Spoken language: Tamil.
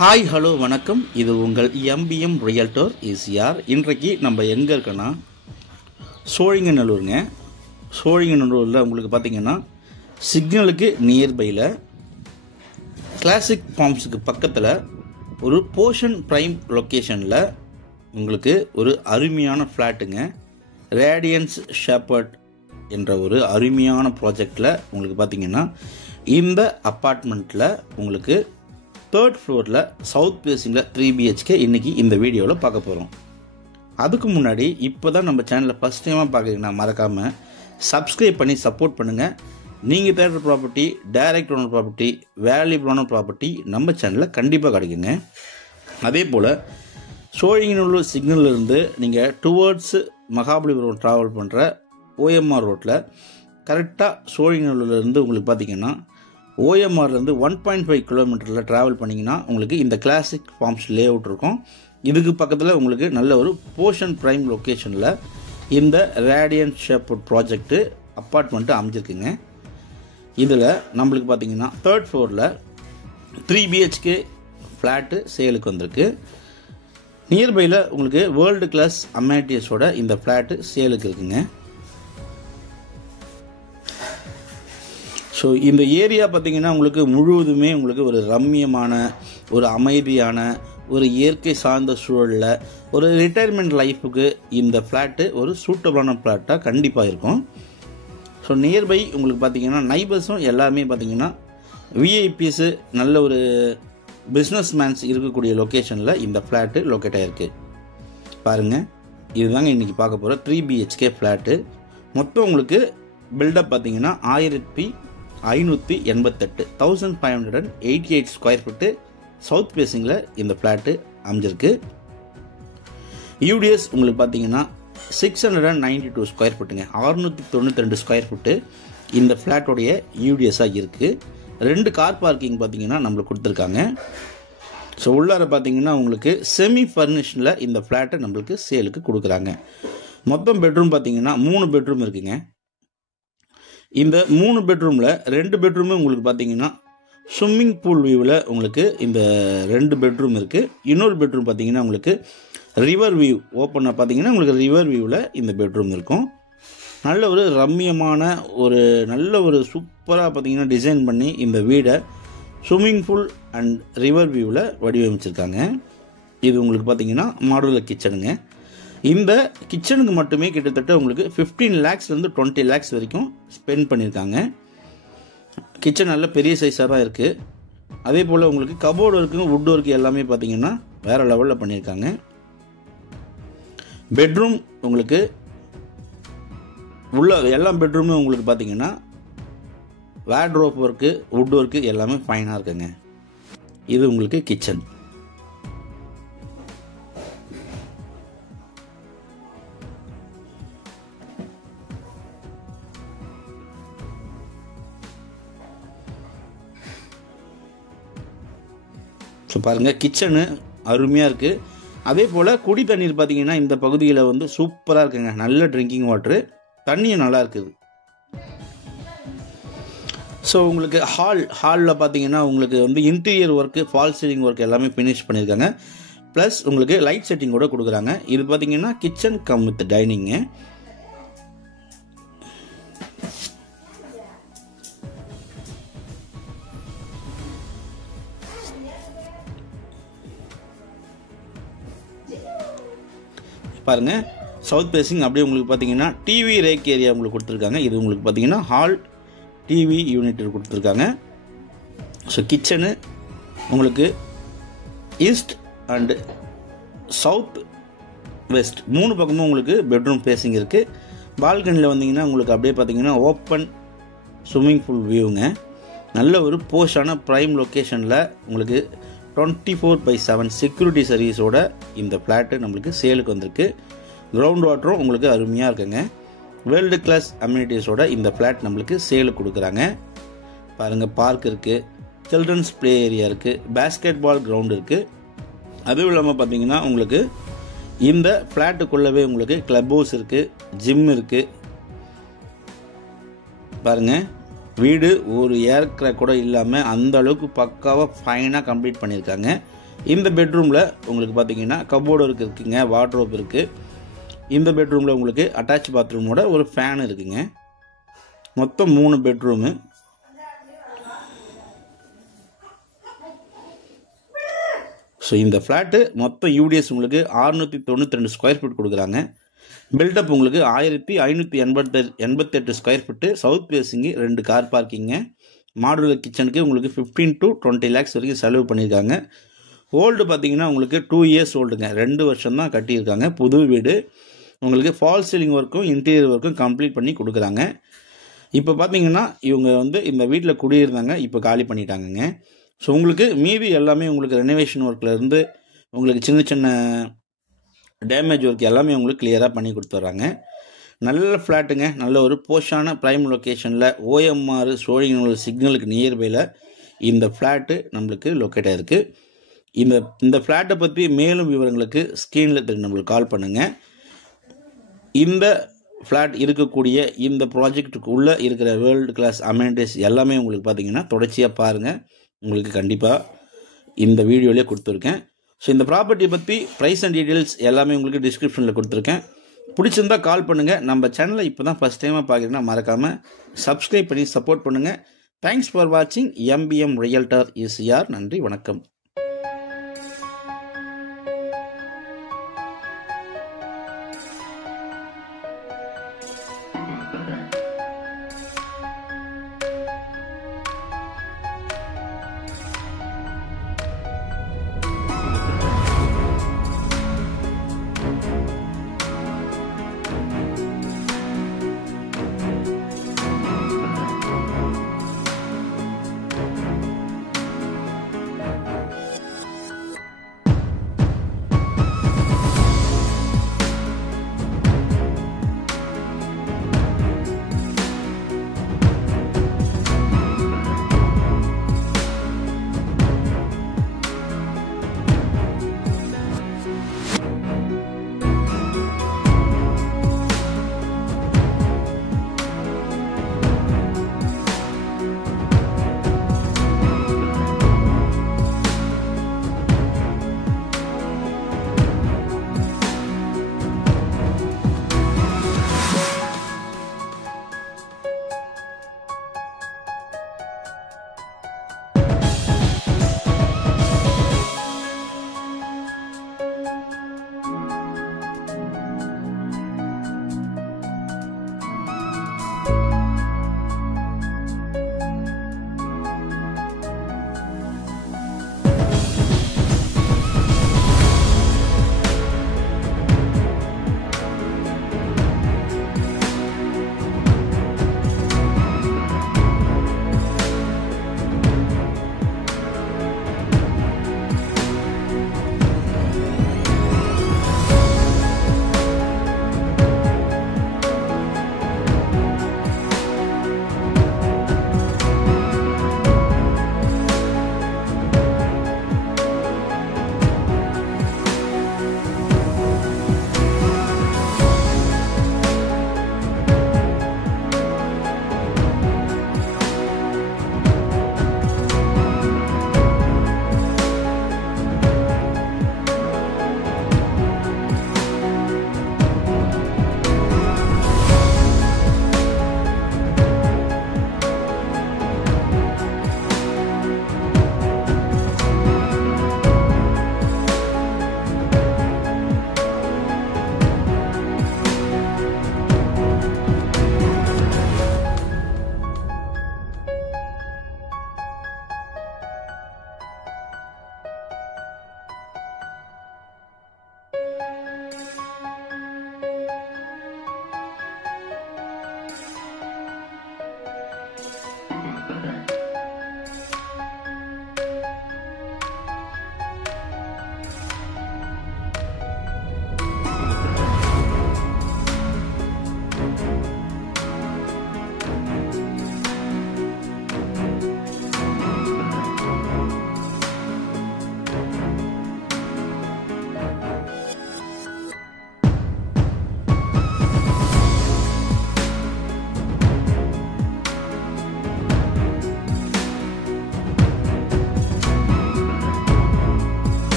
ஹாய் ஹலோ வணக்கம். இது உங்கள் எம்பிஎம் ரியல்டர் ஈசிஆர். இன்றைக்கு நம்ம எங்கே இருக்கோன்னா சோழிங்கநல்லூருங்க. சோழிங்கநல்லூரில் உங்களுக்கு பார்த்திங்கன்னா சிக்னலுக்கு நியர்பையில் கிளாசிக் ஃபார்ம்ஸுக்கு பக்கத்தில் ஒரு போர்ஷன் ப்ரைம் லொக்கேஷனில் உங்களுக்கு ஒரு அருமையான ஃப்ளாட்டுங்க. ரேடியன்ஸ் ஷெப்பர்ட் என்ற ஒரு அருமையான ப்ராஜெக்டில் உங்களுக்கு பார்த்திங்கன்னா இந்த அப்பார்ட்மெண்ட்டில் உங்களுக்கு 3rd ஃப்ளோரில் சவுத் ஃபேஸிங்கில் 3 BHK இன்றைக்கி இந்த வீடியோவில் பார்க்க போகிறோம். அதுக்கு முன்னாடி இப்போ தான் நம்ம சேனலில் ஃபஸ்ட் டைமாக பார்க்குறீங்கன்னா மறக்காமல் சப்ஸ்கிரைப் பண்ணி சப்போர்ட் பண்ணுங்கள். நீங்கள் தேடுற ப்ராப்பர்ட்டி, டைரக்ட் ஓனர் ப்ராப்பர்ட்டி, வேல்யூபிளான ப்ராப்பர்ட்டி நம்ம சேனலில் கண்டிப்பாக கிடைக்குங்க. அதே போல் சோழிங்கநல்லூர் சிக்னல்லேருந்து நீங்கள் டுவர்ட்ஸ் மகாபலிபுரம் ட்ராவல் பண்ணுற OMR ரோட்டில் கரெக்டாக சோழிங்கநல்லூர்லேருந்து உங்களுக்கு பார்த்திங்கன்னா OMRலேருந்து 1.5 கிலோமீட்டரில் ட்ராவல் பண்ணிங்கன்னா உங்களுக்கு இந்த கிளாசிக் ஃபார்ம்ஸ் லே அவுட் இருக்கும். இதுக்கு பக்கத்தில் உங்களுக்கு நல்ல ஒரு போர்ஷன் ப்ரைம் லொக்கேஷனில் இந்த ரேடியன்ட் ஷெப்பர்ட் ப்ராஜெக்ட்டு அப்பார்ட்மெண்ட்டு அமைஞ்சிருக்குங்க. இதில் நம்மளுக்கு பார்த்திங்கன்னா 3rd ஃப்ளோரில் 3 BHK ஃப்ளாட்டு சேலுக்கு வந்திருக்கு. நியர்பையில் உங்களுக்கு வேர்ல்டு கிளாஸ் அமெனிட்டிஸோட இந்த ஃப்ளாட்டு சேலுக்கு இருக்குங்க. ஸோ இந்த ஏரியா பார்த்திங்கன்னா உங்களுக்கு முழுவதுமே உங்களுக்கு ஒரு ரம்மியமான, ஒரு அமைதியான, ஒரு இயற்கை சார்ந்த சூழலில் ஒரு ரிட்டையர்மெண்ட் லைஃபுக்கு இந்த ஃப்ளாட்டு ஒரு சூட்டபிளான ஃப்ளாட்டாக கண்டிப்பாக இருக்கும். ஸோ நியர்பை உங்களுக்கு பார்த்திங்கன்னா நைபர்ஸும் எல்லாமே பார்த்திங்கன்னா விஐபிஸு, நல்ல ஒரு பிஸ்னஸ் மேன்ஸ் இருக்கக்கூடிய லொக்கேஷனில் இந்த ஃப்ளாட்டு லொக்கேட் ஆகிருக்கு. பாருங்கள், இதுதாங்க இன்றைக்கி பார்க்க போகிற 3 BHK ஃப்ளாட்டு. மொத்தம் உங்களுக்கு பில்டப் பார்த்திங்கன்னா 1588 1588 ஸ்கொயர் ஃபீட்டு சவுத் ஃபேஸிங்கில் இந்த ஃப்ளாட்டு அமைஞ்சிருக்கு. யூடிஎஸ் உங்களுக்கு பார்த்தீங்கன்னா 692 ஸ்கொயர் ஃபீட்டுங்க, 692 ஸ்கொயர் ஃபீட்டு இந்த ஃப்ளாட்டோடைய யூடிஎஸ்ஸாக இருக்குது. 2 கார் பார்க்கிங் பார்த்தீங்கன்னா நம்மளுக்கு கொடுத்துருக்காங்க. ஸோ உள்ளார பார்த்தீங்கன்னா உங்களுக்கு செமி ஃபர்னிஷ்டில் இந்த ஃப்ளாட்டை நம்மளுக்கு சேலுக்கு கொடுக்குறாங்க. மொத்தம் பெட்ரூம் பார்த்தீங்கன்னா 3 பெட்ரூம் இருக்குங்க. இந்த 3 பெட்ரூமில் 2 பெட்ரூமு உங்களுக்கு பார்த்தீங்கன்னா ஸ்விம்மிங் பூல் வியூவில் உங்களுக்கு இந்த 2 பெட்ரூம் இருக்குது. இன்னொரு பெட்ரூம் பார்த்தீங்கன்னா உங்களுக்கு ரிவர் வியூ ஓப்பனாக பார்த்தீங்கன்னா உங்களுக்கு ரிவர் வியூவில் இந்த பெட்ரூம் இருக்கும். நல்ல ஒரு ரம்மியமான நல்ல ஒரு சூப்பராக பார்த்தீங்கன்னா டிசைன் பண்ணி இந்த வீடை ஸ்விம்மிங் பூல் அண்ட் ரிவர் வியூவில் வடிவமைச்சிருக்காங்க. இது உங்களுக்கு பார்த்தீங்கன்னா மாடுலர் கிச்சனுங்க. இந்த கிச்சனுக்கு மட்டுமே கிட்டத்தட்ட உங்களுக்கு 15 lakhsலேருந்து 20 lakhs வரைக்கும் ஸ்பெண்ட் பண்ணியிருக்காங்க. கிச்சன் நல்ல பெரிய சைஸாக தான் இருக்குது. அதே போல் உங்களுக்கு கபோர்டு ஒர்க்கு, வுட் ஒர்க்கு எல்லாமே பார்த்தீங்கன்னா வேறு லெவலில் பண்ணியிருக்காங்க. பெட்ரூம் உங்களுக்கு உள்ள எல்லா பெட்ரூமும் உங்களுக்கு பார்த்தீங்கன்னா வார்ட்ரோப் ஒர்க்கு, வுட் ஒர்க்கு எல்லாமே ஃபைனாக இருக்குங்க. இது உங்களுக்கு கிச்சன். ஸோ பாருங்கள், கிச்சனு அருமையாக இருக்குது. அதே போல் குடி தண்ணீர் பார்த்தீங்கன்னா இந்த பகுதியில் வந்து சூப்பராக இருக்குங்க. நல்ல ட்ரிங்கிங் வாட்ரு, தண்ணியும் நல்லா இருக்குது. ஸோ உங்களுக்கு ஹாலில் பார்த்தீங்கன்னா உங்களுக்கு வந்து interior work, fall ceiling work எல்லாமே ஃபினிஷ் பண்ணியிருக்காங்க. ப்ளஸ் உங்களுக்கு லைட் செட்டிங் கூட கொடுக்குறாங்க. இது பார்த்தீங்கன்னா கிச்சன் கம் வித் டைனிங்கு. பாருங்க, சவுத் ஃபேஸிங் அப்படியே உங்களுக்கு பார்த்தீங்கன்னா டிவி ரேக் ஏரியா உங்களுக்கு கொடுத்துருக்காங்க. இது உங்களுக்கு பார்த்தீங்கன்னா ஹால் டிவி யூனிட் கொடுத்துருக்காங்க. ஸோ கிச்சனு உங்களுக்கு ஈஸ்ட் அண்டு சவுத் வெஸ்ட் 3 பக்கமும் உங்களுக்கு பெட்ரூம் ஃபேஸிங் இருக்குது. பால்கனியில் வந்தீங்கன்னா உங்களுக்கு அப்படியே பார்த்தீங்கன்னா ஓப்பன் ஸ்விம்மிங் பூல் வியூங்க. நல்ல ஒரு போஷான ப்ரைம் லொக்கேஷனில் உங்களுக்கு 24/7 செக்யூரிட்டி சர்வீஸோட இந்த ஃப்ளாட்டு நம்மளுக்கு சேலுக்கு வந்திருக்கு. கிரவுண்ட் வாட்டரும் உங்களுக்கு அருமையாக இருக்குங்க. வேர்ல்டு கிளாஸ் அம்யூனிட்டிஸோட இந்த ஃப்ளாட் நம்மளுக்கு சேலுக்கு கொடுக்குறாங்க. பாருங்கள், பார்க் இருக்குது, சில்ட்ரன்ஸ் ப்ளே ஏரியா இருக்குது, பேஸ்கெட் பால் கிரவுண்ட் இருக்குது. அதுவும் இல்லாமல் பார்த்தீங்கன்னா உங்களுக்கு இந்த ஃப்ளாட்டுக்குள்ளவே உங்களுக்கு கிளப் ஹவுஸ் இருக்குது, ஜிம் இருக்குது. பாருங்கள், வீடு ஒரு ஏர் கிராக் கூட இல்லாமல் அந்த அளவுக்கு பக்காவாக ஃபைனாக கம்ப்ளீட் பண்ணியிருக்காங்க. இந்த பெட்ரூமில் உங்களுக்கு பார்த்தீங்கன்னா கபோர்டு இருக்குங்க, வார்ட்ரோப் இருக்குது. இந்த பெட்ரூமில் உங்களுக்கு அட்டாச் பாத்ரூமோட ஒரு ஃபேன் இருக்குங்க. மொத்தம் 3 பெட்ரூமு. ஸோ இந்த ஃப்ளாட்டு மொத்தம் யூடிஎஸ் உங்களுக்கு 692 ஸ்கொயர் ஃபீட் கொடுக்குறாங்க. பில்டப் உங்களுக்கு 1588 square feet. South facing 2 car பார்க்கிங்க. மாடுலர் கிச்சனுக்கு உங்களுக்கு 15 to 20 lakhs வரைக்கும் செலவு பண்ணியிருக்காங்க. ஓல்டு பார்த்தீங்கன்னா உங்களுக்கு 2 years ஓல்டுங்க, 2 வருஷம் தான் கட்டியிருக்காங்க. புது வீடு. உங்களுக்கு ஃபால் சீலிங் ஒர்க்கும் இன்டீரியர் ஒர்க்கும் கம்ப்ளீட் பண்ணி கொடுக்குறாங்க. இப்போ பார்த்தீங்கன்னா இவங்க இந்த வீட்டில் குடியிருந்தாங்க, இப்போ காலி பண்ணிட்டாங்கங்க. ஸோ உங்களுக்கு மீதி எல்லாமே உங்களுக்கு ரெனோவேஷன் ஒர்க்கில் இருந்து உங்களுக்கு சின்ன சின்ன டேமேஜ் ஒர்க் எல்லாமே உங்களுக்கு கிளியராக பண்ணி கொடுத்துட்றாங்க. நல்ல ஃப்ளாட்டுங்க, நல்ல ஒரு போஷான ப்ரைம் லொக்கேஷனில் OMR சோழிங்கநல்லூர் சிக்னலுக்கு நியர்பையில் இந்த ஃப்ளாட்டு நம்மளுக்கு லொக்கேட் ஆகிருக்கு. இந்த ஃப்ளாட்டை பற்றி மேலும் விவரங்களுக்கு ஸ்க்ரீனில் தெரிஞ்சு நம்மளுக்கு கால் பண்ணுங்கள். இந்த ஃப்ளாட் இருக்கக்கூடிய இந்த ப்ராஜெக்ட்டுக்கு உள்ளே இருக்கிற வேர்ல்டு கிளாஸ் அமெனிட்டிஸ் எல்லாமே உங்களுக்கு பார்த்தீங்கன்னா தொடர்ச்சியாக பாருங்கள். உங்களுக்கு கண்டிப்பாக இந்த வீடியோலேயே கொடுத்துருக்கேன். ஸோ இந்த ப்ராப்பர்ட்டி பற்றி ப்ரைஸ் அண்ட் டீட்டெயில்ஸ் எல்லாமே உங்களுக்கு டிஸ்கிரிப்ஷனில் கொடுத்துருக்கேன். பிடிச்சிருந்தா கால் பண்ணுங்கள். நம்ம சேனலை இப்போ தான் ஃபஸ்ட் டைமாக பார்க்குறீங்கன்னா மறக்காமல் சப்ஸ்கிரைப் பண்ணி சப்போர்ட் பண்ணுங்கள். தேங்க்ஸ் ஃபார் வாட்சிங் MBM ரியல்டர் ECR. நன்றி, வணக்கம்.